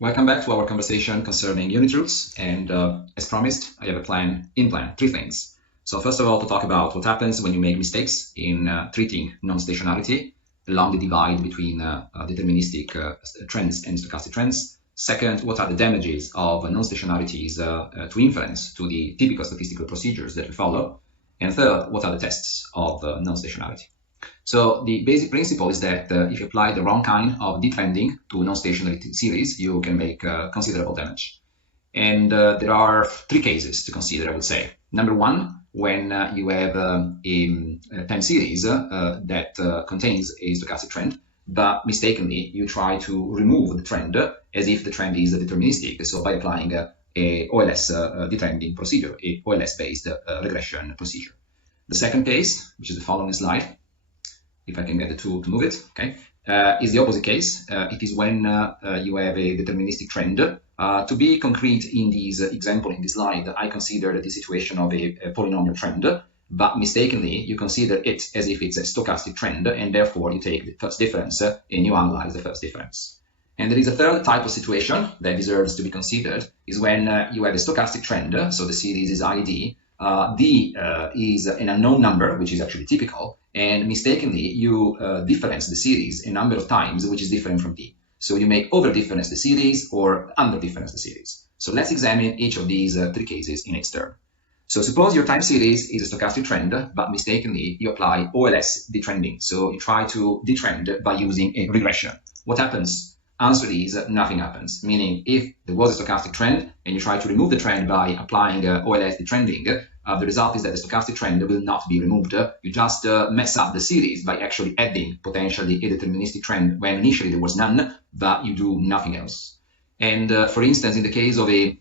Welcome back to our conversation concerning unit roots. And as promised, I have a plan, three things. So first of all, to talk about what happens when you make mistakes in treating non-stationarity along the divide between deterministic trends and stochastic trends. Second, what are the damages of non-stationarities to inference to the typical statistical procedures that we follow? And third, what are the tests of non-stationarity? So the basic principle is that if you apply the wrong kind of detrending to non-stationary series, you can make considerable damage. And there are three cases to consider, I would say. Number one, when you have a time series that contains a stochastic trend, but mistakenly you try to remove the trend as if the trend is deterministic. So by applying a OLS detrending procedure, a OLS-based regression procedure. The second case, which is the following slide, if I can get the tool to move it, okay, is the opposite case. It is when you have a deterministic trend. To be concrete in this example, in this slide, I consider the situation of a polynomial trend, but mistakenly you consider it as if it's a stochastic trend, and therefore you take the first difference and you analyze the first difference. And there is a third type of situation that deserves to be considered, is when you have a stochastic trend, so the series is ID, D is an unknown number, which is actually typical, and mistakenly you difference the series a number of times, which is different from D. So you may over-difference the series or under-difference the series. So let's examine each of these three cases in its turn. So suppose your time series is a stochastic trend, but mistakenly you apply OLS detrending. So you try to detrend by using a regression. What happens? Answer is nothing happens, meaning if there was a stochastic trend and you try to remove the trend by applying OLS detrending, the result is that the stochastic trend will not be removed. You just mess up the series by actually adding potentially a deterministic trend when initially there was none, but you do nothing else. And for instance, in the case of a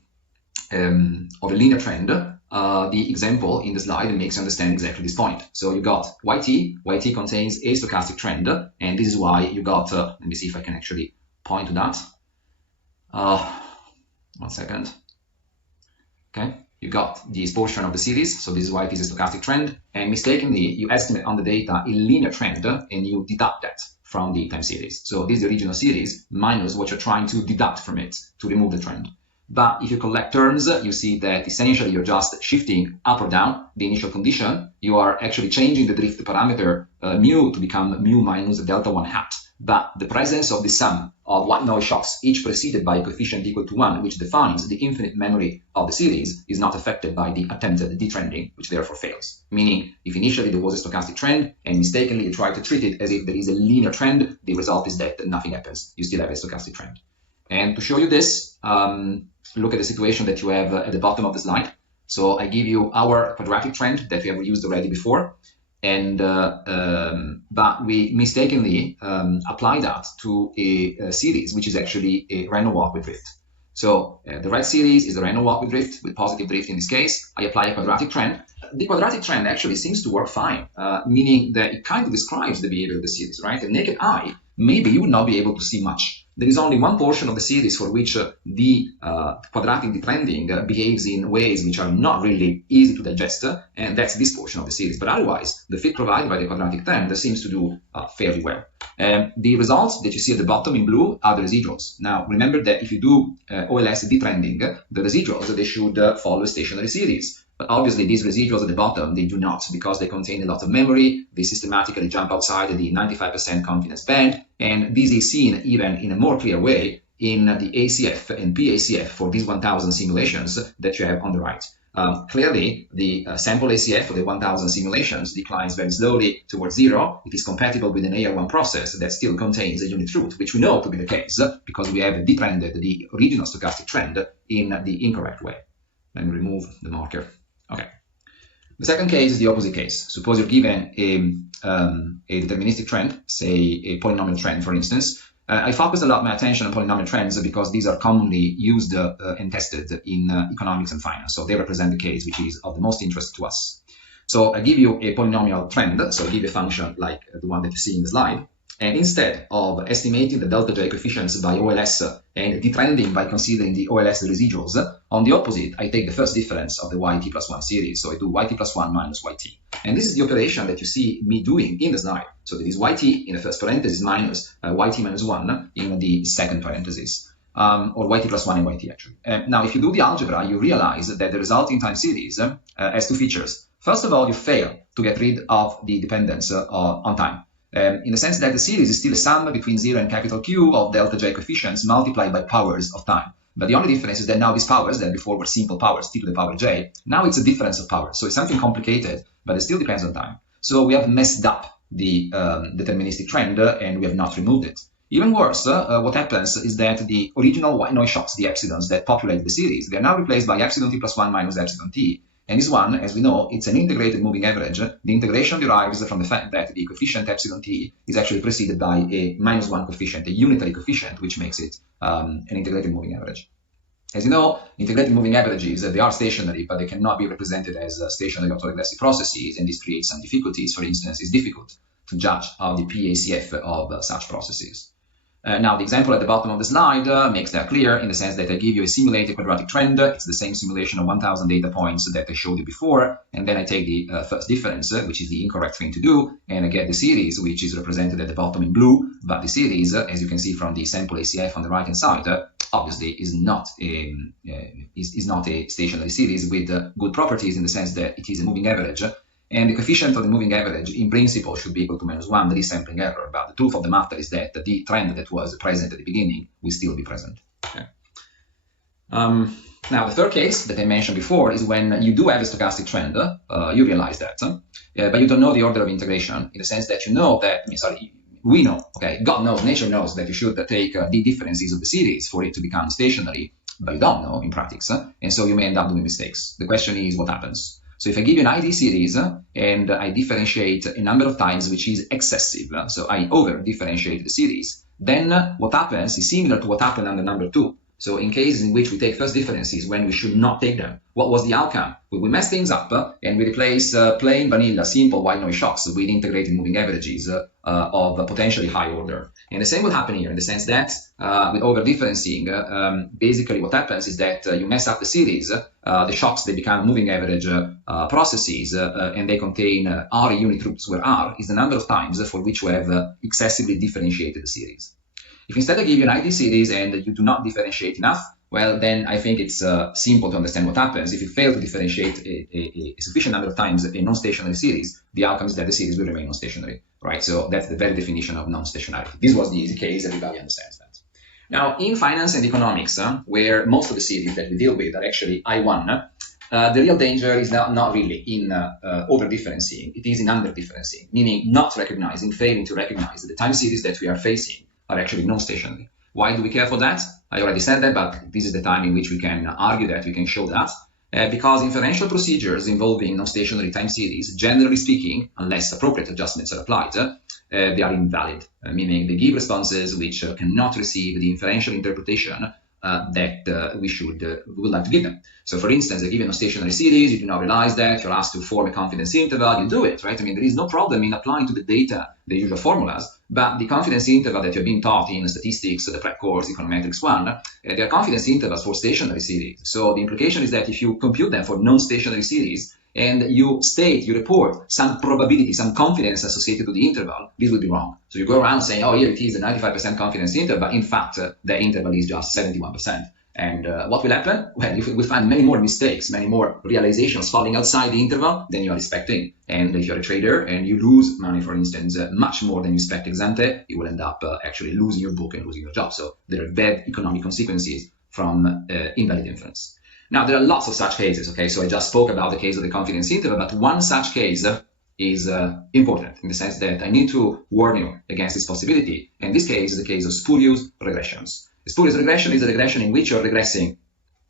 linear trend, the example in the slide makes you understand exactly this point. So you got YT contains a stochastic trend, and this is why you got, let me see if I can actually point to that. 1 second. Okay, you got this portion of the series, so this is why it is a stochastic trend, and mistakenly you estimate on the data a linear trend and you deduct that from the time series. So this is the original series minus what you're trying to deduct from it to remove the trend. But if you collect terms, you see that essentially you're just shifting up or down the initial condition. You are actually changing the drift parameter mu to become mu minus delta 1 hat. But the presence of the sum of white noise shocks, each preceded by a coefficient equal to 1, which defines the infinite memory of the series, is not affected by the attempted detrending, which therefore fails. Meaning, if initially there was a stochastic trend and mistakenly you try to treat it as if there is a linear trend, the result is that nothing happens. You still have a stochastic trend. And to show you this, look at the situation that you have at the bottom of the slide. So I give you our quadratic trend that we have used already before. And but we mistakenly apply that to a series which is actually a random walk with drift. So the red series is the random walk with drift, with positive drift in this case. I apply a quadratic trend. The quadratic trend actually seems to work fine, meaning that it kind of describes the behavior of the series, right? A naked eye, maybe you would not be able to see much. There is only one portion of the series for which the quadratic detrending behaves in ways which are not really easy to digest, and that's this portion of the series. But otherwise, the fit provided by the quadratic trend seems to do fairly well. The results that you see at the bottom in blue are the residuals. Now, remember that if you do OLS detrending, the residuals, they should follow a stationary series. But obviously, these residuals at the bottom, they do not, because they contain a lot of memory. They systematically jump outside the 95% confidence band. And this is seen even in a more clear way in the ACF and PACF for these 1000 simulations that you have on the right. Clearly, the sample ACF for the 1000 simulations declines very slowly towards 0. It is compatible with an AR1 process that still contains a unit root, which we know to be the case because we have detrended the original stochastic trend in the incorrect way. Let me remove the marker. Okay. The second case is the opposite case. Suppose you're given a deterministic trend, say a polynomial trend, for instance. I focus a lot my attention on polynomial trends because these are commonly used and tested in economics and finance. So they represent the case which is of the most interest to us. So I give you a polynomial trend. So I give you a function like the one that you see in the slide. And instead of estimating the delta J coefficients by OLS and detrending by considering the OLS residuals, on the opposite, I take the first difference of the YT plus 1 series. So I do YT plus 1 minus YT. And this is the operation that you see me doing in the slide. So there is YT in the first parenthesis minus YT minus 1 in the second parenthesis. or yt plus 1 and yt actually. Now, if you do the algebra, you realize that the resulting time series has two features. First of all, you fail to get rid of the dependence on time, in the sense that the series is still a sum between 0 and capital Q of delta J coefficients multiplied by powers of time. But the only difference is that now these powers, that before were simple powers, t to the power j, now it's a difference of powers. So it's something complicated, but it still depends on time. So we have messed up the deterministic trend, and we have not removed it. Even worse, what happens is that the original white noise shocks, the epsilons that populate the series, they are now replaced by epsilon t plus 1 minus epsilon t. And this one, as we know, it's an integrated moving average. The integration derives from the fact that the coefficient epsilon t is actually preceded by a -1 coefficient, a unitary coefficient, which makes it an integrated moving average. As you know, integrated moving averages, they are stationary, but they cannot be represented as stationary autoregressive processes, and this creates some difficulties. For instance, it's difficult to judge the PACF of such processes. Now, the example at the bottom of the slide makes that clear, in the sense that I give you a simulated quadratic trend. It's the same simulation of 1,000 data points that I showed you before, and then I take the first difference, which is the incorrect thing to do, and I get the series, which is represented at the bottom in blue. But the series, as you can see from the sample ACF on the right-hand side, obviously is not a stationary series with good properties, in the sense that it is a moving average. And the coefficient of the moving average, in principle, should be equal to -1, that is sampling error. But the truth of the matter is that the trend that was present at the beginning will still be present. Okay. Now, the third case that I mentioned before is when you do have a stochastic trend, you realize that, but you don't know the order of integration, in the sense that you know that, we know, okay, God knows, nature knows that you should take the differences of the series for it to become stationary, but you don't know in practice, and so you may end up doing mistakes. The question is, what happens? So if I give you an ID series and I differentiate a number of times which is excessive, so I over-differentiate the series, then what happens is similar to what happened under number 2. So in cases in which we take first differences when we should not take them, what was the outcome? We mess things up and we replace plain vanilla simple white noise shocks with integrated moving averages of potentially high order. And the same will happen here, in the sense that with over-differencing, basically what happens is that you mess up the series, the shocks, they become moving average processes, and they contain R unit roots, where R is the number of times for which we have excessively differentiated the series. If instead I give you an ID series and you do not differentiate enough, well, then I think it's simple to understand what happens. If you fail to differentiate a sufficient number of times a non-stationary series, the outcome is that the series will remain non-stationary, right? So that's the very definition of non-stationarity. This was the easy case, everybody understands that. Now, in finance and economics, where most of the series that we deal with are actually I1, the real danger is not really in over-differentiating, it is in under-differentiating, meaning not recognizing, failing to recognize that the time series that we are facing are actually non-stationary. Why do we care for that? I already said that, but this is the time in which we can argue that, we can show that. Because inferential procedures involving non-stationary time series, generally speaking, unless appropriate adjustments are applied, they are invalid, meaning they give responses which cannot receive the inferential interpretation that we would like to give them. So for instance, I give you a stationary series, you do not realize that, you're asked to form a confidence interval, you do it, right? I mean, there is no problem in applying to the data the usual formulas, but the confidence interval that you're being taught in statistics, the prep course, econometrics 1, they are confidence intervals for stationary series. So the implication is that if you compute them for non-stationary series, and you report some probability, some confidence associated to the interval, this would be wrong. So you go around saying, oh, here it is a 95% confidence interval, but in fact, the interval is just 71%. And what will happen? Well, you will find many more mistakes, many more realizations falling outside the interval than you are expecting. And if you're a trader and you lose money, for instance, much more than you expect ex ante, you will end up actually losing your book and losing your job. So there are bad economic consequences from invalid inference. Now, there are lots of such cases, okay? So I just spoke about the case of the confidence interval, but one such case is important in the sense that I need to warn you against this possibility. And this case is the case of spurious regressions. A spurious regression is a regression in which you're regressing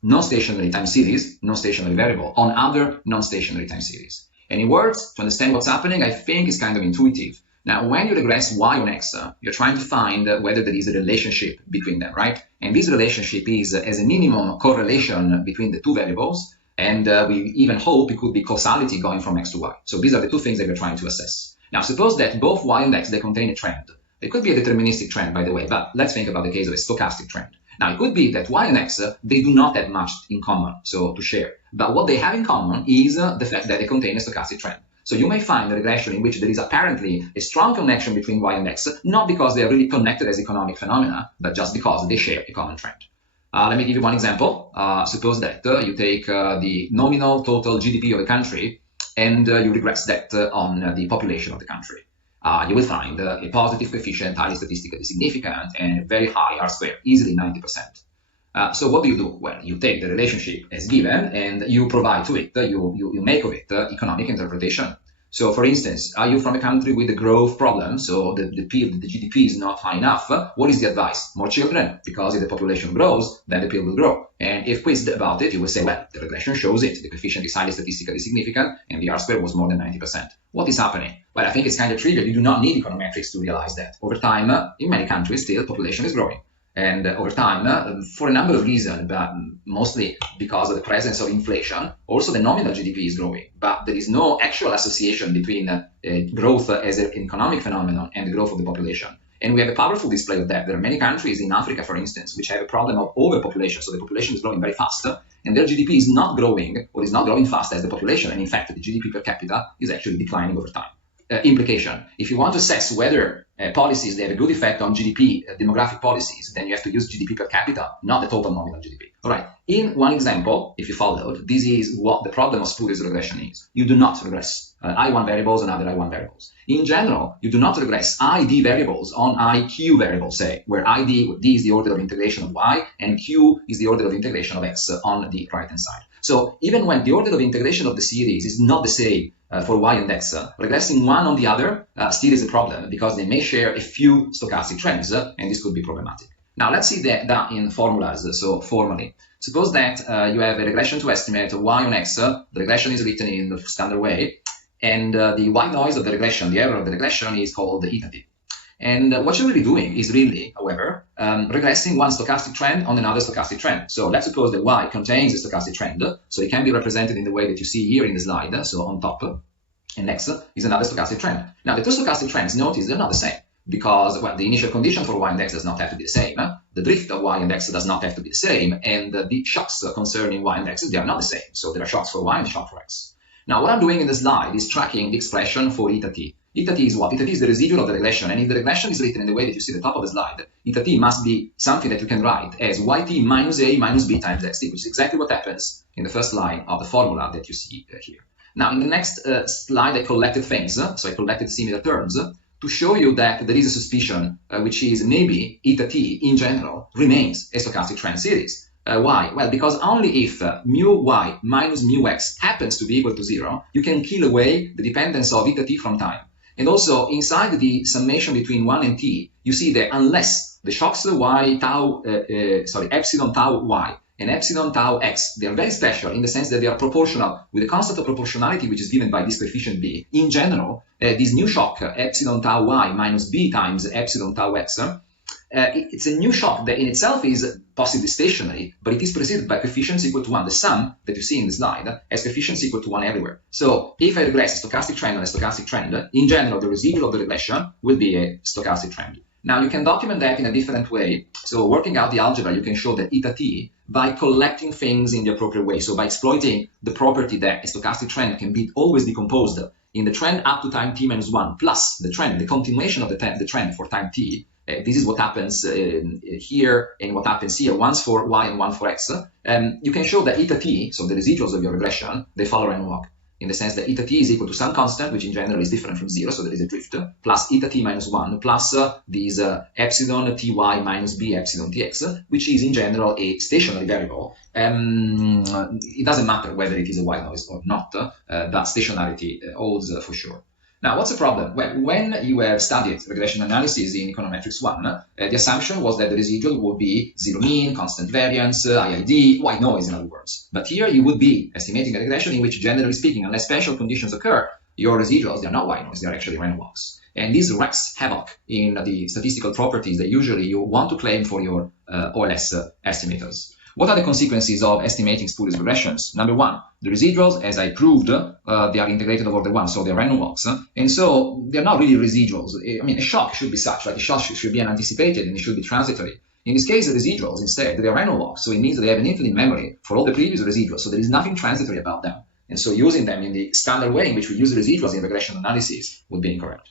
non-stationary time series, non-stationary variable, on other non-stationary time series. And in words, to understand what's happening, I think is kind of intuitive. Now, when you regress y on x, you're trying to find whether there is a relationship between them, right? And this relationship is, as a minimum, correlation between the two variables, and we even hope it could be causality going from x to y. So these are the two things that we're trying to assess. Now, suppose that both y and x, they contain a trend. It could be a deterministic trend, by the way, but let's think about the case of a stochastic trend. Now, it could be that y and x, they do not have much in common, so to share. But what they have in common is the fact that they contain a stochastic trend. So you may find a regression in which there is apparently a strong connection between y and x, not because they are really connected as economic phenomena, but just because they share a common trend. Let me give you one example. Suppose that you take the nominal total GDP of a country and you regress that on the population of the country. You will find a positive coefficient, highly statistically significant, and a very high R-square, easily 90%. So what do you do? Well, you take the relationship as given and you provide to it, you make of it economic interpretation. So, for instance, are you from a country with a growth problem? So the GDP is not high enough. What is the advice? More children, because if the population grows, then the PIL will grow. And if quizzed about it, you will say, well, the regression shows it. The coefficient is highly statistically significant, and the R-square was more than 90%. What is happening? Well, I think it's kind of trivial. You do not need econometrics to realize that. Over time, in many countries, still, population is growing. And over time, for a number of reasons, but mostly because of the presence of inflation, also the nominal GDP is growing. But there is no actual association between growth as an economic phenomenon and the growth of the population. And we have a powerful display of that. There are many countries in Africa, for instance, which have a problem of overpopulation. So the population is growing very fast, and their GDP is not growing, or is not growing fast as the population. And in fact, the GDP per capita is actually declining over time. Implication. If you want to assess whether policies they have a good effect on GDP, demographic policies, then you have to use GDP per capita, not the total nominal GDP. All right. In one example, if you followed, this is what the problem of spurious regression is. You do not regress I1 variables on other I1 variables. In general, you do not regress ID variables on IQ variables, say, where D is the order of integration of Y and Q is the order of integration of X on the right-hand side. So even when the order of integration of the series is not the same for Y and X, regressing one on the other still is a problem because they may share a few stochastic trends, and this could be problematic. Now let's see that in formulas, so formally. Suppose that you have a regression to estimate Y on X, the regression is written in the standard way, and the white noise of the regression, the error of the regression, is called eta t. And what you're really doing is really, however, regressing one stochastic trend on another stochastic trend. So let's suppose that Y contains a stochastic trend, so it can be represented in the way that you see here in the slide, so on top, and X is another stochastic trend. Now the two stochastic trends, notice they're not the same, because, well, the initial condition for Y and X does not have to be the same, the drift of Y and X does not have to be the same, and the shocks concerning Y and X, they are not the same. So there are shocks for Y and shocks for X. Now what I'm doing in the slide is tracking the expression for eta t. Eta t is what? Eta t is the residual of the regression, and if the regression is written in the way that you see at the top of the slide, eta t must be something that you can write as yt minus a minus b times xt, which is exactly what happens in the first line of the formula that you see here. Now in the next slide I collected things, so I collected similar terms, to show you that there is a suspicion, which is maybe eta t in general remains a stochastic trend series. Why? Well, because only if mu y minus mu x happens to be equal to 0, you can kill away the dependence of eta t from time. And also, inside the summation between 1 and t, you see that unless the shocks epsilon tau y and epsilon tau x, they are very special in the sense that they are proportional with the constant of proportionality, which is given by this coefficient b. In general, this new shock, epsilon tau y minus b times epsilon tau x, it's a new shock that in itself is possibly stationary, but it is preceded by coefficients equal to 1. The sum that you see in the slide has coefficients equal to 1 everywhere. So if I regress a stochastic trend on a stochastic trend, in general, the residual of the regression will be a stochastic trend. Now you can document that in a different way. So working out the algebra, you can show that eta t by collecting things in the appropriate way. So by exploiting the property that a stochastic trend can be always decomposed in the trend up to time t minus 1 plus the trend, the continuation of the trend for time t. This is what happens here and what happens here, once for y and one for x. You can show that eta t, so the residuals of your regression, they follow random walk, in the sense that eta t is equal to some constant, which in general is different from 0, so there is a drift, plus eta t minus 1, plus these epsilon ty minus b epsilon tx, which is in general a stationary variable. It doesn't matter whether it is a white noise or not, but stationarity holds for sure. Now, what's the problem? Well, when you have studied regression analysis in Econometrics 1, the assumption was that the residual would be zero mean, constant variance, IID, white noise in other words. But here you would be estimating a regression in which, generally speaking, unless special conditions occur, your residuals, they are not white noise, they are actually random walks. And this wreaks havoc in the statistical properties that usually you want to claim for your OLS estimators. What are the consequences of estimating spurious regressions? Number one, the residuals, as I proved, they are integrated over the one, so they're random walks, and so they're not really residuals. I mean, a shock should be such, right? A shock should be unanticipated and it should be transitory. In this case, the residuals, instead, they are random walks, so it means that they have an infinite memory for all the previous residuals, so there is nothing transitory about them. And so using them in the standard way in which we use residuals in regression analysis would be incorrect.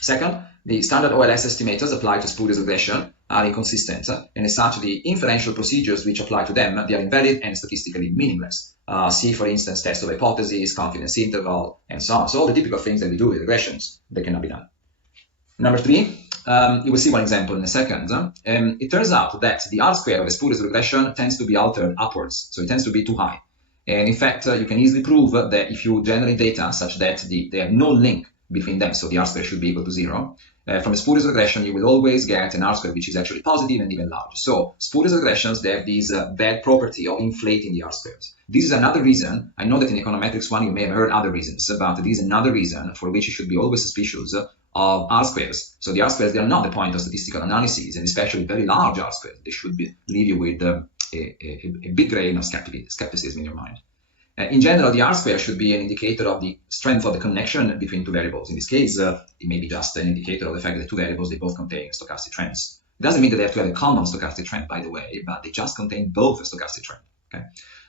Second, the standard OLS estimators apply to spurious regression are inconsistent, and as such, the inferential procedures which apply to them, they are invalid and statistically meaningless. See, for instance, test of hypothesis, confidence interval, and so on. So all the typical things that we do with regressions that cannot be done. Number 3, you will see one example in a second. It turns out that the R-square of a spurious regression tends to be altered upwards, so it tends to be too high. And in fact, you can easily prove that if you generate data such that they have no link between them, so the R-square should be equal to 0, from a spurious regression, you will always get an R-square which is actually positive and even large. So spurious regressions, they have this bad property of inflating the R-squares. This is another reason. I know that in econometrics 1 you may have heard other reasons, but this is another reason for which you should be always suspicious of R-squares. So the R-squares, they are not the point of statistical analysis, and especially very large R-squares. They should leave you with a big grain of skepticism in your mind. In general, the R-square should be an indicator of the strength of the connection between two variables. In this case, it may be just an indicator of the fact that two variables, they both contain stochastic trends. It doesn't mean that they have to have a common stochastic trend, by the way, but they just contain both a stochastic trend. Okay?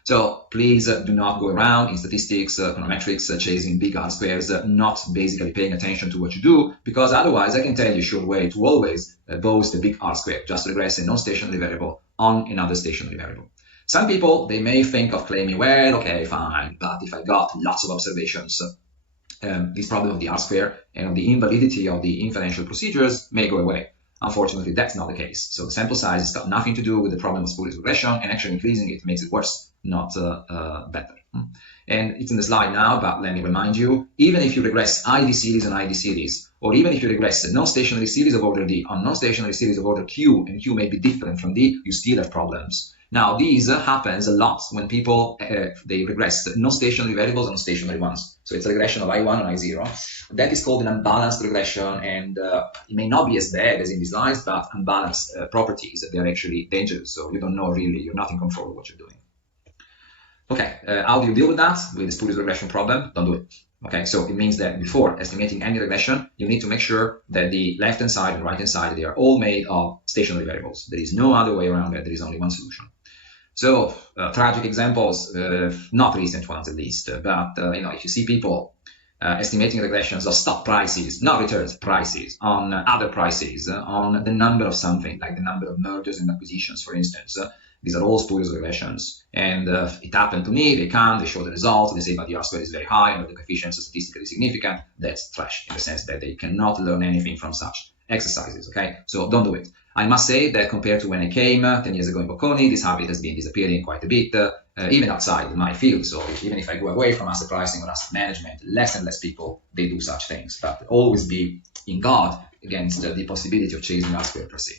So please do not go around in statistics, econometrics, chasing big R-squares, not basically paying attention to what you do, because otherwise I can tell you a sure way to always boast a big R-square, just regress a non-stationary variable on another stationary variable. Some people, they may think of claiming, well, okay, fine, but if I got lots of observations, this problem of the R-square and of the invalidity of the inferential procedures may go away. Unfortunately, that's not the case. So the sample size has got nothing to do with the problem of spurious regression, and actually increasing it makes it worse, not better. And it's in the slide now, but let me remind you, even if you regress ID series on ID series, or even if you regress a non-stationary series of order D on non-stationary series of order Q, and Q may be different from D, you still have problems. Now, this happens a lot when people, they regress non-stationary variables on stationary ones. So it's a regression of I1 on I0. That is called an unbalanced regression, and it may not be as bad as in these slides, but unbalanced properties, they are actually dangerous. So you don't know really, you're not in control of what you're doing. Okay, how do you deal with that? With the spurious regression problem? Don't do it. Okay, so it means that before estimating any regression, you need to make sure that the left-hand side and right-hand side, they are all made of stationary variables. There is no other way around it. There is only one solution. So tragic examples, not recent ones at least, but if you see people estimating regressions of stock prices, not returns, prices, on other prices, on the number of something, like the number of mergers and acquisitions, for instance, these are all spurious regressions. And it happened to me, they show the results, they say, but the R-square is very high, and the coefficients are statistically significant. That's trash in the sense that they cannot learn anything from such exercises, okay? So don't do it. I must say that compared to when I came 10 years ago in Bocconi, this habit has been disappearing quite a bit, even outside my field. So even if I go away from asset pricing or asset management, less and less people, they do such things. But always be in guard against the possibility of chasing R-square per se.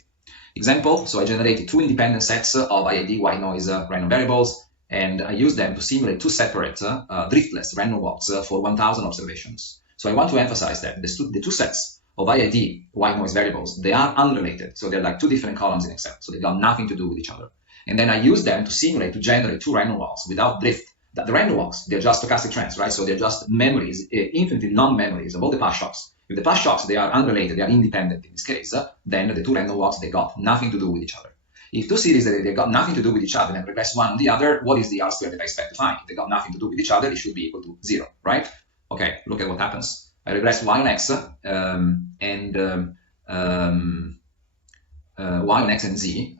Example, so I generated 2 independent sets of IID white noise random variables, and I used them to simulate 2 separate driftless random walks for 1,000 observations. So I want to emphasize that the 2 sets of IID white noise variables, they are unrelated. So they're like 2 different columns in Excel. So they've got nothing to do with each other. And then I use them to simulate, to generate 2 random walks without drift. The random walks, they're just stochastic trends, right? So they're just memories, infinitely long memories of all the past shocks. If the past shocks, they are unrelated, they are independent in this case, then the 2 random walks, they got nothing to do with each other. If 2 series, they got nothing to do with each other and regress one on the other, what is the R-square that I expect to find? If they got nothing to do with each other, it should be equal to 0, right? Okay, look at what happens. I regress y on x, y on x and z.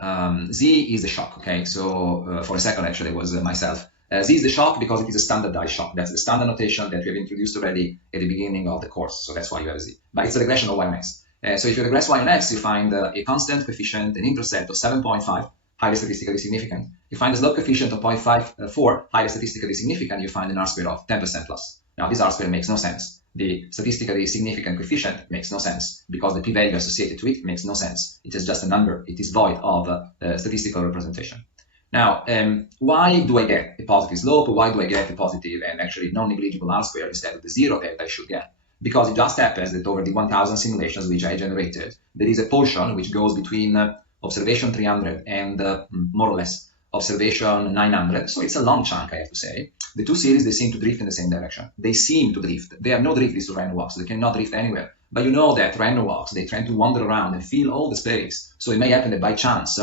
Z is the shock, okay? So for a second, actually, it was myself. Z is the shock because it is a standardized shock. That's the standard notation that we have introduced already at the beginning of the course. So that's why you have a Z. But it's a regression of y on x. So if you regress y on x, you find a constant coefficient, an intercept of 7.5, highly statistically significant. You find a slope coefficient of 0.54, highly statistically significant. You find an R-square of 10% plus. Now, this R-square makes no sense. The statistically significant coefficient makes no sense because the p-value associated to it makes no sense. It is just a number. It is void of statistical representation. Now, why do I get a positive slope? Why do I get a positive and actually non-negligible R-square instead of the 0 that I should get? Because it just happens that over the 1,000 simulations which I generated, there is a portion which goes between observation 300 and more or less observation 900. So it's a long chunk, I have to say. The 2 series, they seem to drift in the same direction. They seem to drift. They have no drift, these 2 random walks. They cannot drift anywhere. But you know that random walks, they tend to wander around and fill all the space. So it may happen that by chance,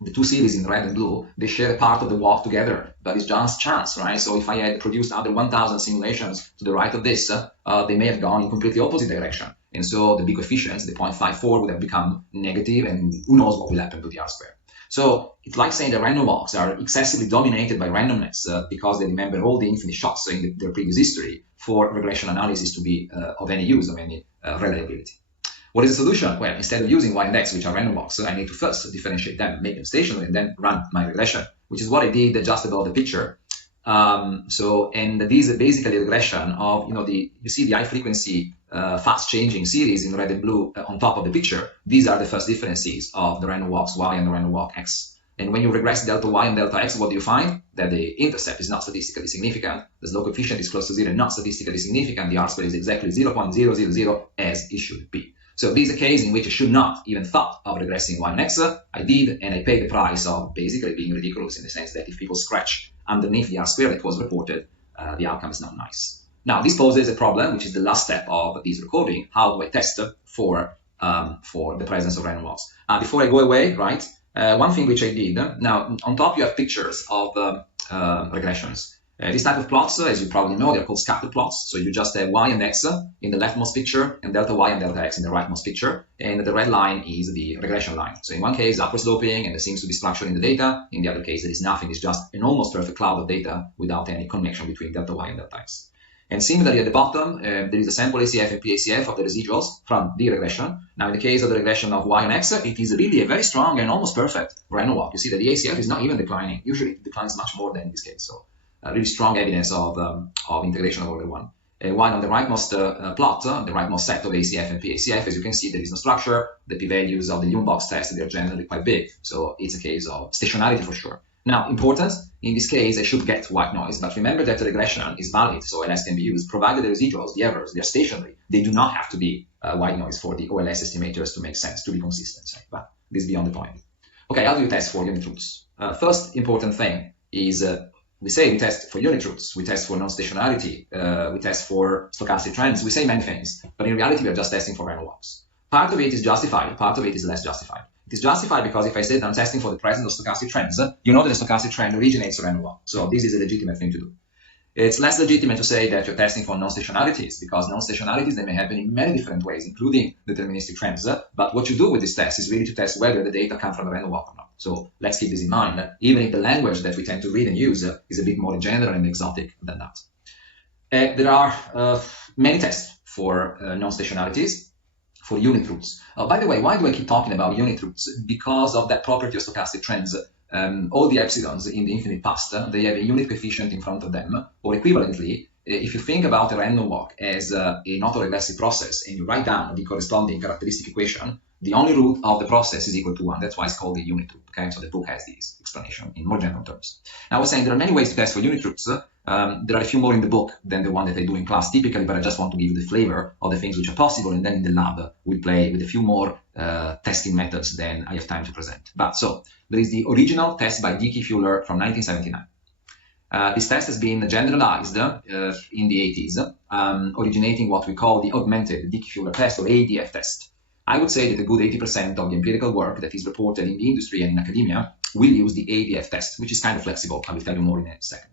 the 2 series in red and blue, they share a part of the walk together, but it's just chance, right? So if I had produced other 1,000 simulations to the right of this, they may have gone in completely opposite direction. And so the big coefficients, the 0.54, would have become negative, and who knows what will happen to the R-square. So it's like saying that random walks are excessively dominated by randomness because they remember all the infinite shots in their previous history for regression analysis to be of any use, of any reliability. What is the solution? Well, instead of using y and x, which are random walks, I need to first differentiate them, make them stationary, and then run my regression, which is what I did just above the picture. And this is basically a regression of, you see the high frequency fast changing series in red and blue on top of the picture. These are the first differences of the random walks y and the random walk x. And when you regress delta y and delta x, what do you find? That the intercept is not statistically significant, the slope coefficient is close to zero, not statistically significant, the R-square is exactly 0.000 as it should be. So this is a case in which I should not even thought of regressing y and x. I did, and I paid the price of basically being ridiculous, in the sense that if people scratch underneath the R-square that was reported, the outcome is not nice. Now, this poses a problem, which is the last step of this recording. How do I test for the presence of random walks? Before I go away, right, one thing which I did, now on top you have pictures of regressions. This type of plots, as you probably know, they're called scatter plots. So you just have y and x in the leftmost picture and delta y and delta x in the rightmost picture. And the red line is the regression line. So in one case, upward sloping, and there seems to be structure in the data. In the other case, there is nothing. It's just an almost perfect cloud of data without any connection between delta y and delta x. And similarly, at the bottom, there is a sample ACF and PACF of the residuals from the regression. Now, in the case of the regression of y and x, it is really a very strong and almost perfect random walk. You see that the ACF is not even declining. Usually, it declines much more than in this case. So, really strong evidence of integration of order 1. While on the rightmost plot, the rightmost set of ACF and PACF, as you can see, there is no structure. The p-values of the Lune box test, they are generally quite big. So, it's a case of stationarity for sure. Now, important, in this case, I should get white noise, but remember that the regression is valid, so OLS can be used, provided the residuals, the errors, they are stationary. They do not have to be white noise for the OLS estimators to make sense, to be consistent. But this is beyond the point. Okay, how do you test for unit roots? First important thing is, we say we test for unit roots, we test for non-stationarity, we test for stochastic trends, we say many things, but in reality, we are just testing for random walks. Part of it is justified, part of it is less justified. It is justified because if I say that I'm testing for the presence of stochastic trends, you know that the stochastic trend originates a random walk. So this is a legitimate thing to do. It's less legitimate to say that you're testing for non-stationarities, because non-stationarities, they may happen in many different ways, including deterministic trends. But what you do with this test is really to test whether the data come from a random walk or not. So let's keep this in mind, even if the language that we tend to read and use is a bit more general and exotic than that. There are many tests for non-stationarities, for unit roots. By the way, why do I keep talking about unit roots? Because of that property of stochastic trends. All the epsilons in the infinite past, they have a unit coefficient in front of them, or equivalently, if you think about a random walk as an autoregressive process and you write down the corresponding characteristic equation, the only root of the process is equal to 1. That's why it's called the unit root. Okay, so the book has this explanation in more general terms. Now, I was saying there are many ways to test for unit roots. There are a few more in the book than the one that I do in class typically, but I just want to give you the flavor of the things which are possible, and then in the lab we'll play with a few more testing methods than I have time to present. But so there is the original test by Dickey-Fuller from 1979. This test has been generalized in the 80s, originating what we call the augmented Dickey-Fuller test, or ADF test. I would say that a good 80% of the empirical work that is reported in the industry and in academia will use the ADF test, which is kind of flexible. I will tell you more in a second.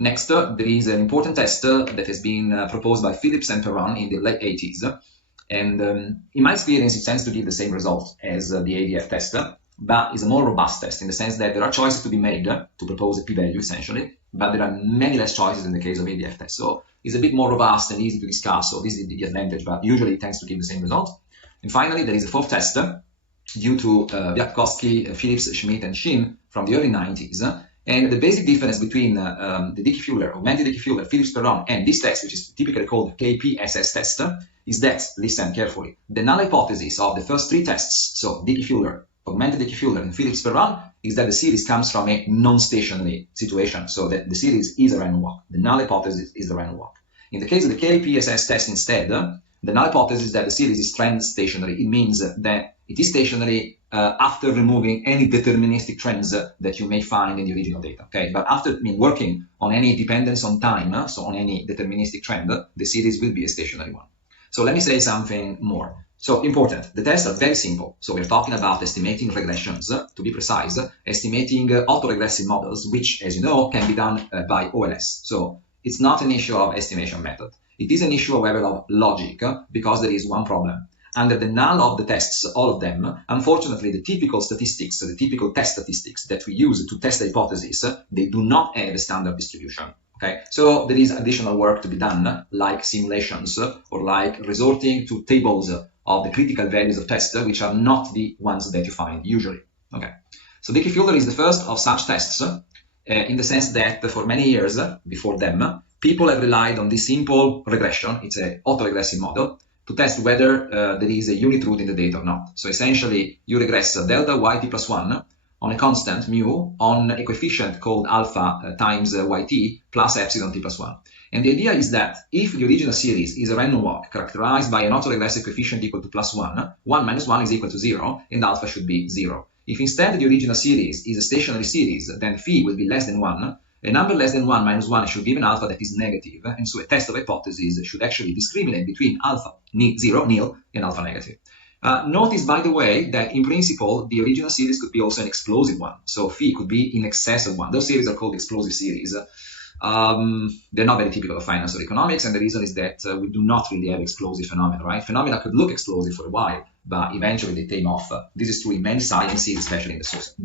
Next, there is an important test that has been proposed by Phillips and Perron in the late 80s. And in my experience, it tends to give the same result as the ADF test, but is a more robust test in the sense that there are choices to be made to propose a p-value, essentially, but there are many less choices in the case of ADF test. So it's a bit more robust and easy to discuss, so this is the advantage, but usually it tends to give the same result. And finally, there is a fourth test due to Wiatkowski, Phillips, Schmidt, and Shim from the early 90s. And the basic difference between the Dickey-Fuller, augmented Dickey-Fuller, Phillips-Perron, and this test, which is typically called KPSS test, is that, listen carefully, the null hypothesis of the first three tests, so Dickey-Fuller, augmented Dickey-Fuller, and Phillips-Perron, is that the series comes from a non-stationary situation, so that the series is a random walk. The null hypothesis is the random walk. In the case of the KPSS test instead, the null hypothesis is that the series is trend stationary. It means that it is stationary after removing any deterministic trends that you may find in the original data. Okay, but after working on any dependence on time, so on any deterministic trend, the series will be a stationary one. So let me say something more. So important, the tests are very simple. So we're talking about estimating regressions, to be precise, estimating autoregressive models, which, as you know, can be done by OLS. So it's not an issue of estimation method. It is an issue, however, of logic, because there is one problem. Under the null of the tests, all of them, unfortunately, the typical statistics, the typical test statistics that we use to test the hypothesis, they do not have a standard distribution. Okay, so there is additional work to be done, like simulations or like resorting to tables of the critical values of tests, which are not the ones that you find usually. Okay, so Dickey-Fuller is the first of such tests, in the sense that for many years before them, people have relied on this simple regression. It's an autoregressive model to test whether there is a unit root in the data or not. So essentially, you regress delta yt plus 1 on a constant mu on a coefficient called alpha times yt plus epsilon t plus 1. And the idea is that if the original series is a random walk characterized by an autoregressive coefficient equal to plus 1, 1 minus 1 is equal to 0, and alpha should be 0. If instead the original series is a stationary series, then phi will be less than 1. A number less than 1 minus 1 should give an alpha that is negative, and so a test of hypothesis should actually discriminate between alpha 0, nil, and alpha negative. Notice, by the way, that in principle, the original series could be also an explosive one. So phi could be in excess of 1. Those series are called explosive series. They're not very typical of finance or economics, and the reason is that we do not really have explosive phenomena, right? Phenomena could look explosive for a while, but eventually they tame off. This is true in many sciences, especially in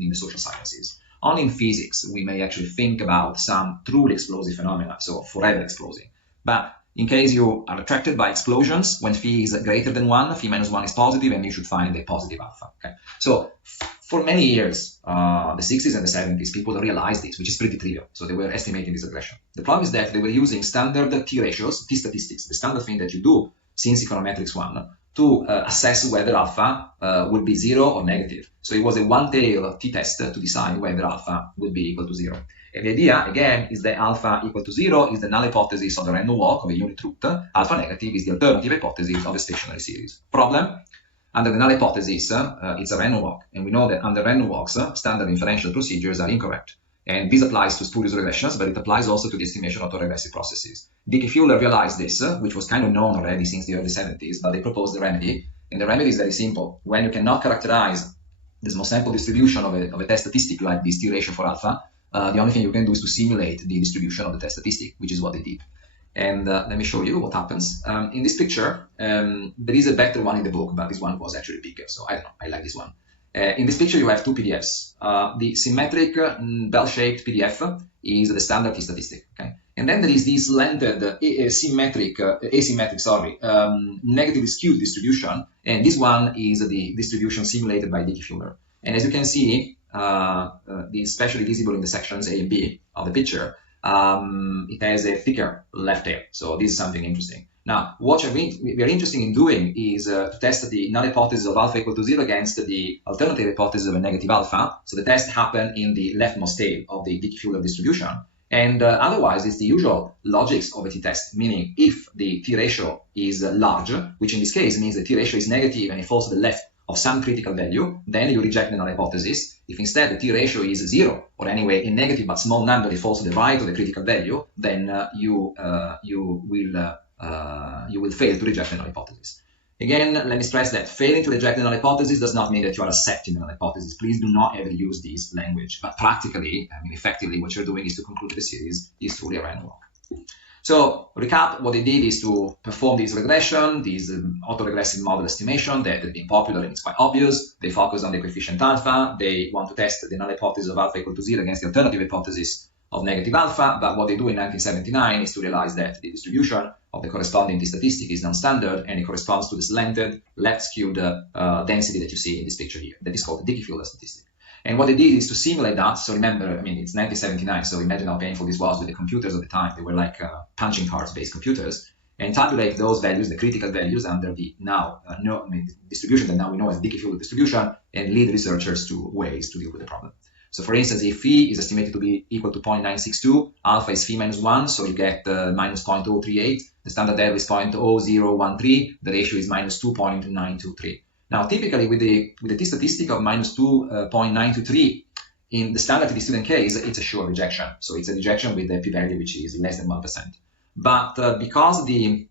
the social sciences. Only in physics, we may actually think about some truly explosive phenomena, so forever exploding. But in case you are attracted by explosions, when phi is greater than 1, phi minus 1 is positive, and you should find a positive alpha. Okay? So for many years, the 60s and the 70s, people realized this, which is pretty trivial. So they were estimating this regression. The problem is that they were using standard t ratios, t statistics, the standard thing that you do since econometrics 1, to assess whether alpha would be 0 or negative. So it was a one-tail t-test to decide whether alpha would be equal to 0. And the idea, again, is that alpha equal to 0 is the null hypothesis of the random walk of a unit root. Alpha negative is the alternative hypothesis of a stationary series. Problem? Under the null hypothesis, it's a random walk. And we know that under random walks, standard inferential procedures are incorrect. And this applies to spurious regressions, but it applies also to the estimation of autoregressive processes. Dickey-Fuller realized this, which was kind of known already since the early 70s, but they proposed the remedy. And the remedy is very simple. When you cannot characterize the small sample distribution of a test statistic like this t-ratio for alpha, the only thing you can do is to simulate the distribution of the test statistic, which is what they did. And let me show you what happens. In this picture, there is a better one in the book, but this one was actually bigger, so I don't know, I like this one. In this picture, you have two PDFs. The symmetric bell-shaped PDF is the standard t-statistic, okay? And then there is this slanted asymmetric, negatively skewed distribution, and this one is the distribution simulated by Dickey-Fuller. And as you can see, especially visible in the sections A and B of the picture, it has a thicker left tail. So this is something interesting. Now, what we are interested in doing is to test the null hypothesis of alpha equal to 0 against the alternative hypothesis of a negative alpha. So the test happens in the leftmost tail of the Dickey-Fuller distribution. And otherwise, it's the usual logics of a t-test, meaning if the t-ratio is large, which in this case means the t-ratio is negative and it falls to the left of some critical value, then you reject the null hypothesis. If instead the t-ratio is 0, or anyway a negative but small number, it falls to the right of the critical value, then you will fail to reject the null hypothesis. Again, let me stress that failing to reject the null hypothesis does not mean that you are accepting the null hypothesis. Please do not ever use this language. But practically, effectively, what you're doing is to conclude that the series is truly a random walk. So, recap, what they did is to perform this regression, this autoregressive model estimation that had been popular and it's quite obvious. They focus on the coefficient alpha. They want to test the null hypothesis of alpha equal to 0 against the alternative hypothesis of negative alpha, but what they do in 1979 is to realize that the distribution of the corresponding t-statistic is non-standard, and it corresponds to the slanted, left-skewed density that you see in this picture here. That is called the Dickey-Fuller statistic. And what they did is to simulate that. So remember, it's 1979, so imagine how painful this was with the computers at the time. They were like punching cards-based computers, and tabulate those values, the critical values, under the distribution that now we know as Dickey-Fuller distribution, and lead researchers to ways to deal with the problem. So for instance, if phi is estimated to be equal to 0.962, alpha is phi minus 1, so you get minus 0.038. The standard error is 0.0013. The ratio is minus 2.923. Now, typically with the t-statistic of minus 2.923, in the standard t-student case, it's a sure rejection. So it's a rejection with a p-value which is less than 1%. But because the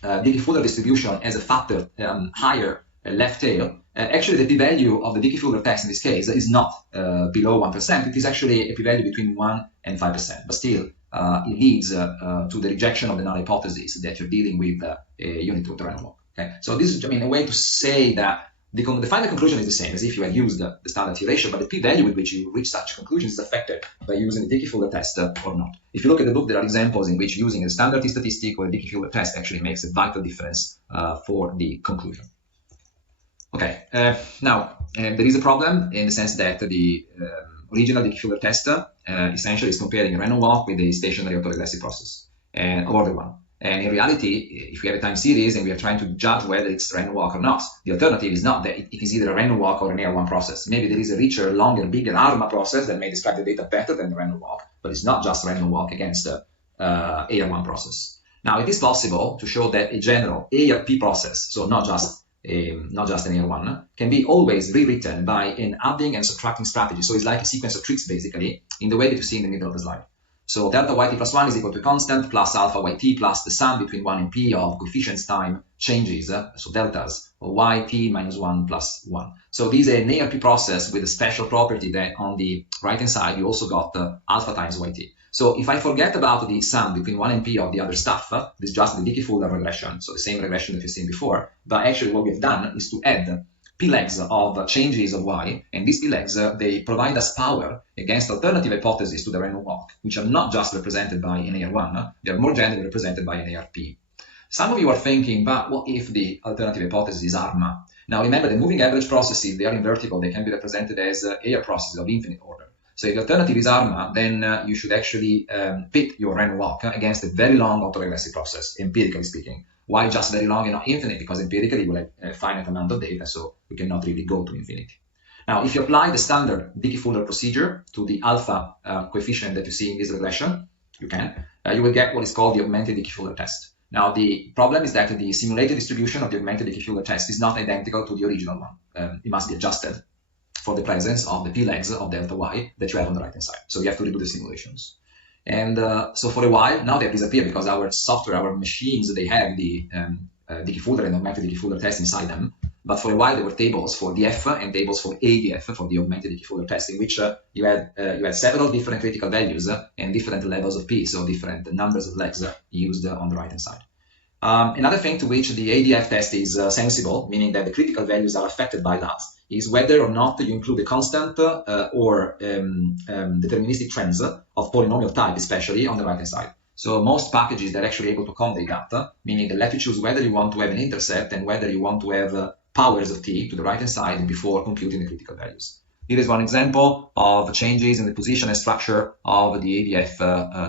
Dickey-Fuller distribution has a factor higher left tail, actually the p-value of the Dickey-Fuller test in this case is not below 1%. It is actually a p-value between 1 and 5%. But still, it leads to the rejection of the null hypothesis that you're dealing with a unit root random walk. Okay, so this is, I mean, a way to say that the final conclusion is the same as if you had used the standard T ratio, but the p-value with which you reach such conclusions is affected by using the Dickey-Fuller test or not. If you look at the book, there are examples in which using a standard T statistic or a Dickey-Fuller test actually makes a vital difference for the conclusion. Okay, now there is a problem in the sense that the original Dickey-Fuller test essentially is comparing a random walk with a stationary autoregressive process of order 1. And in reality, if we have a time series and we are trying to judge whether it's a random walk or not, the alternative is not that it is either a random walk or an AR1 process. Maybe there is a richer, longer, bigger ARMA process that may describe the data better than the random walk, but it's not just a random walk against the AR1 process. Now, it is possible to show that a general ARP process, so not just an AR1, can be always rewritten by an adding and subtracting strategy. So it's like a sequence of tricks, basically, in the way that you see in the middle of the slide. So delta yt plus 1 is equal to a constant plus alpha yt plus the sum between 1 and p of coefficients time changes, so deltas, of yt minus 1 plus 1. So this is an ARP process with a special property that on the right-hand side, you also got alpha times yt. So if I forget about the sum between 1 and p of the other stuff, this is just the Dickey-Fuller regression, so the same regression that you've seen before. But actually what we've done is to add p-legs of changes of y, and these p-legs, they provide us power against alternative hypotheses to the random walk, which are not just represented by an AR1, they are more generally represented by an ARP. Some of you are thinking, but what if the alternative hypothesis is ARMA? Now remember, the moving average processes, they are invertible, they can be represented as AR processes of infinite order. So if the alternative is ARMA, then you should actually pit your random walk against a very long autoregressive process, empirically speaking. Why just very long and not infinite? Because empirically you will have a finite amount of data, so we cannot really go to infinity. Now, if you apply the standard Dickey-Fuller procedure to the alpha coefficient that you see in this regression, you will get what is called the augmented Dickey-Fuller test. Now, the problem is that the simulated distribution of the augmented Dickey-Fuller test is not identical to the original one. It must be adjusted for the presence of the p-legs of delta y that you have on the right-hand side. So you have to redo the simulations. And so for a while, now they've disappeared because our software, our machines, they have the Dickey-Fuller and augmented Dickey-Fuller test inside them. But for a while, there were tables for DF and tables for ADF, for the augmented Dickey-Fuller test, in which you had several different critical values and different levels of P, so different numbers of legs used on the right-hand side. Another thing to which the ADF test is sensible, meaning that the critical values are affected by that, is whether or not you include a constant or deterministic trends of polynomial type, especially on the right-hand side. So most packages that are actually able to accommodate that, meaning they let you choose whether you want to have an intercept and whether you want to have powers of t to the right-hand side before computing the critical values. Here is one example of changes in the position and structure of the ADF,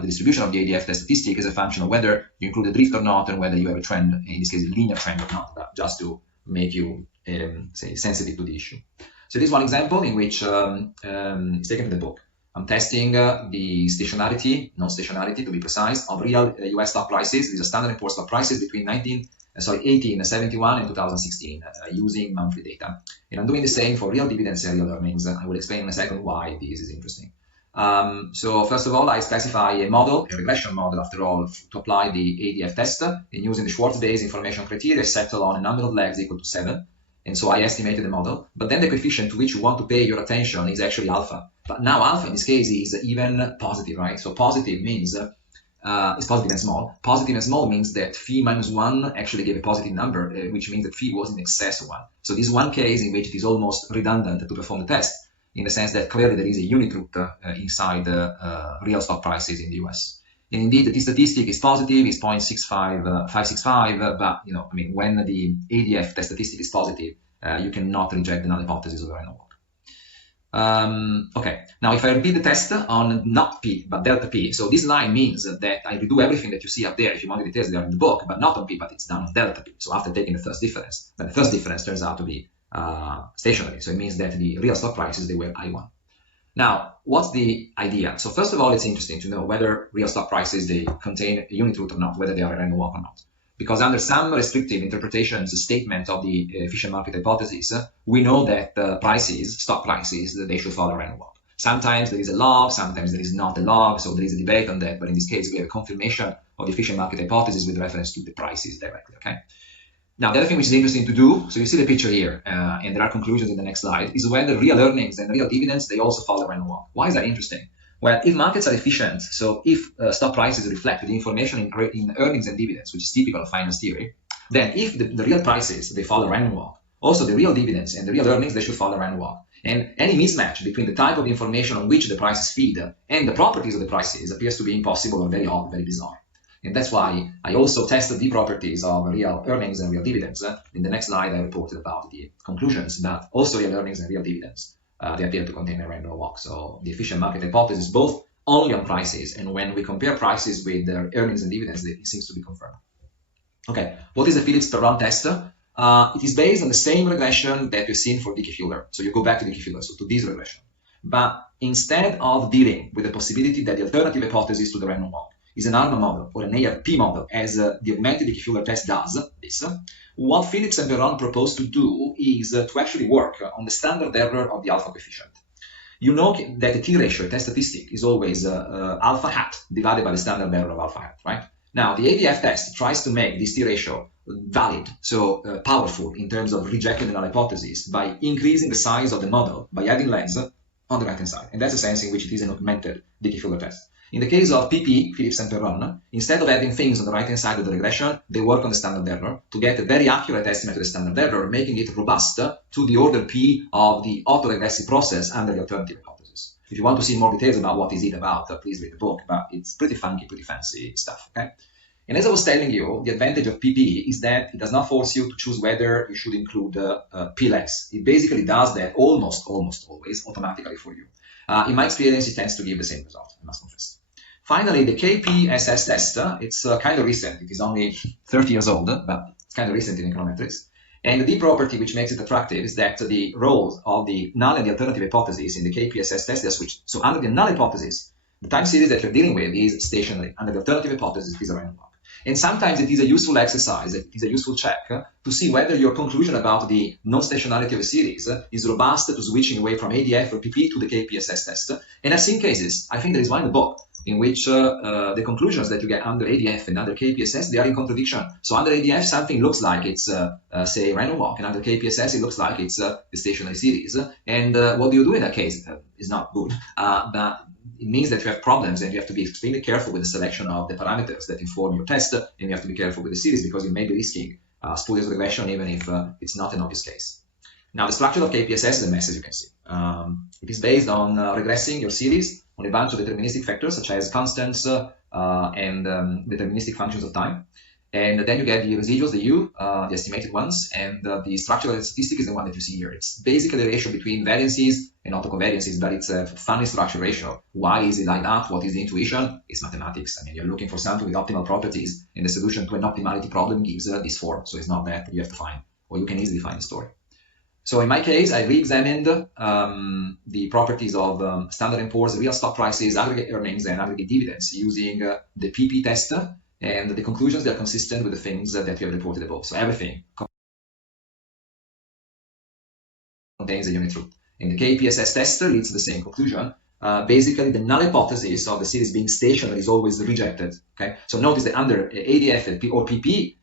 the distribution of the ADF test statistic as a function of whether you include a drift or not and whether you have a trend, in this case a linear trend or not, just to make you say sensitive to the issue. So this is one example in which it's taken from the book. I'm testing the stationarity, non-stationarity to be precise, of real US stock prices. These are Standard & Poor's stock prices between 1871 and 2016 using monthly data. And I'm doing the same for real dividends and real earnings. I will explain in a second why this is interesting. So first of all, I specify a model, a regression model after all, to apply the ADF test, and using the Schwartz-based information criteria, settle on a number of legs equal to 7. And so I estimated the model, but then the coefficient to which you want to pay your attention is actually alpha. But now alpha in this case is even positive, right? So positive means it's positive and small. Positive and small means that phi minus 1 actually gave a positive number, which means that phi was in excess of 1. So this is one case in which it is almost redundant to perform the test, in the sense that clearly there is a unit root inside real stock prices in the US. And indeed, the t-statistic is positive, is 0.565, but I mean, when the ADF test statistic is positive, you cannot reject the null hypothesis of the random walk. Okay, now if I repeat the test on not P, but delta P, so this line means that I redo everything that you see up there. If you want the details, they are in the book, but not on P, but it's done on delta P. So after taking the first difference, then the first difference turns out to be stationary. So it means that the real stock prices, they were I1. Now, what's the idea? So first of all, it's interesting to know whether real stock prices, they contain a unit root or not, whether they are a random walk or not. Because under some restrictive interpretations, statement of the efficient market hypothesis, we know that prices, stock prices, they should follow a random walk. Sometimes there is a log, sometimes there is not a log, so there is a debate on that. But in this case, we have a confirmation of the efficient market hypothesis with reference to the prices directly, okay? Now, the other thing which is interesting to do, so you see the picture here, and there are conclusions in the next slide, is whether real earnings and real dividends, they also follow a random walk. Why is that interesting? Well, if markets are efficient, so if stock prices reflect the information in earnings and dividends, which is typical of finance theory, then if the real prices, they follow a random walk, also the real dividends and the real earnings, they should follow a random walk. And any mismatch between the type of information on which the prices feed and the properties of the prices appears to be impossible or very odd, very bizarre. And that's why I also tested the properties of real earnings and real dividends. In the next slide, I reported about the conclusions, but also real earnings and real dividends. They appear to contain a random walk. So the efficient market hypothesis, both only on prices, and when we compare prices with their earnings and dividends, it seems to be confirmed. Okay, what is the Phillips-Perron test? It is based on the same regression that we've seen for Dickey-Fuller. So you go back to Dickey-Fuller, so to this regression. But instead of dealing with the possibility that the alternative hypothesis to the random walk is an ARMA model or an ARP model, as the augmented Dickey-Fuller test does this, what Phillips and Perron propose to do is to actually work on the standard error of the alpha coefficient. You know that the t-ratio, a test statistic, is always alpha hat divided by the standard error of alpha hat, right? Now, the ADF test tries to make this t-ratio valid, so powerful in terms of rejecting the null hypothesis by increasing the size of the model by adding lens on the right-hand side. And that's the sense in which it is an augmented Dickey-Fuller test. In the case of PP, Phillips and Perron, instead of adding things on the right-hand side of the regression, they work on the standard error to get a very accurate estimate of the standard error, making it robust to the order P of the autoregressive process under the alternative hypothesis. If you want to see more details about what is it about, please read the book, but it's pretty funky, pretty fancy stuff, okay? And as I was telling you, the advantage of PP is that it does not force you to choose whether you should include P-less. It basically does that almost always automatically for you. In my experience, it tends to give the same result, I must confess. Finally, the KPSS test, it's kind of recent. It is only 30 years old, but it's kind of recent in econometrics. And the property which makes it attractive is that the roles of the null and the alternative hypothesis in the KPSS test are switched. So under the null hypothesis, the time series that you're dealing with is stationary. Under the alternative hypothesis, it is a random walk. And sometimes it is a useful exercise, it is a useful check to see whether your conclusion about the non-stationarity of a series is robust to switching away from ADF or PP to the KPSS test. And I've seen cases, I think there is one in the book, in which the conclusions that you get under ADF and under KPSS, they are in contradiction. So under ADF, something looks like it's, say, random walk, and under KPSS, it looks like it's a stationary series. And what do you do in that case? It's not good, but it means that you have problems, and you have to be extremely careful with the selection of the parameters that inform your test, and you have to be careful with the series because you may be risking spurious regression even if it's not an obvious case. Now, the structure of KPSS is a mess, as you can see. It is based on regressing your series on a bunch of deterministic factors such as constants and deterministic functions of time. And then you get the residuals, the U, the estimated ones, and the structural statistic is the one that you see here. It's basically the ratio between variances and autocovariances, but it's a funny structure ratio. Why is it like that? What is the intuition? It's mathematics. I mean, you're looking for something with optimal properties, and the solution to an optimality problem gives this form. So it's not that you have to find, or you can easily find the story. So in my case, I re-examined the properties of Standard & Poor's real stock prices, aggregate earnings, and aggregate dividends using the PP test. And the conclusions, they are consistent with the things that we have reported above. So everything contains a unit root. And the KPSS test leads to the same conclusion. Basically, the null hypothesis of the series being stationary is always rejected. Okay. So notice that under ADF or PP,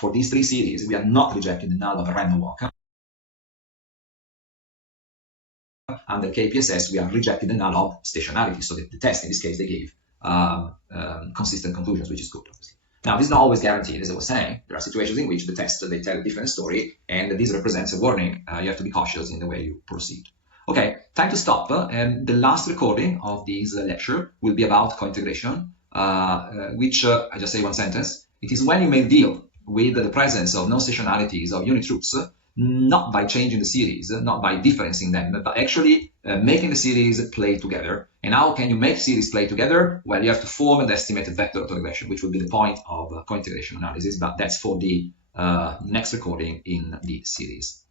for these three series, we are not rejecting the null of a random walk. Under KPSS, we are rejecting the null of stationarity. So the test, in this case, they gave consistent conclusions, which is good, obviously. Now, this is not always guaranteed, as I was saying. There are situations in which the test, they tell a different story, and this represents a warning. You have to be cautious in the way you proceed. Okay, time to stop. And the last recording of this lecture will be about cointegration, which, I just say one sentence. It is when you make deal with the presence of non-stationarities of unit roots, not by changing the series, not by differencing them, but actually making the series play together. And how can you make series play together? Well, you have to form and estimate a vector autoregression, which will be the point of cointegration analysis, but that's for the next recording in the series.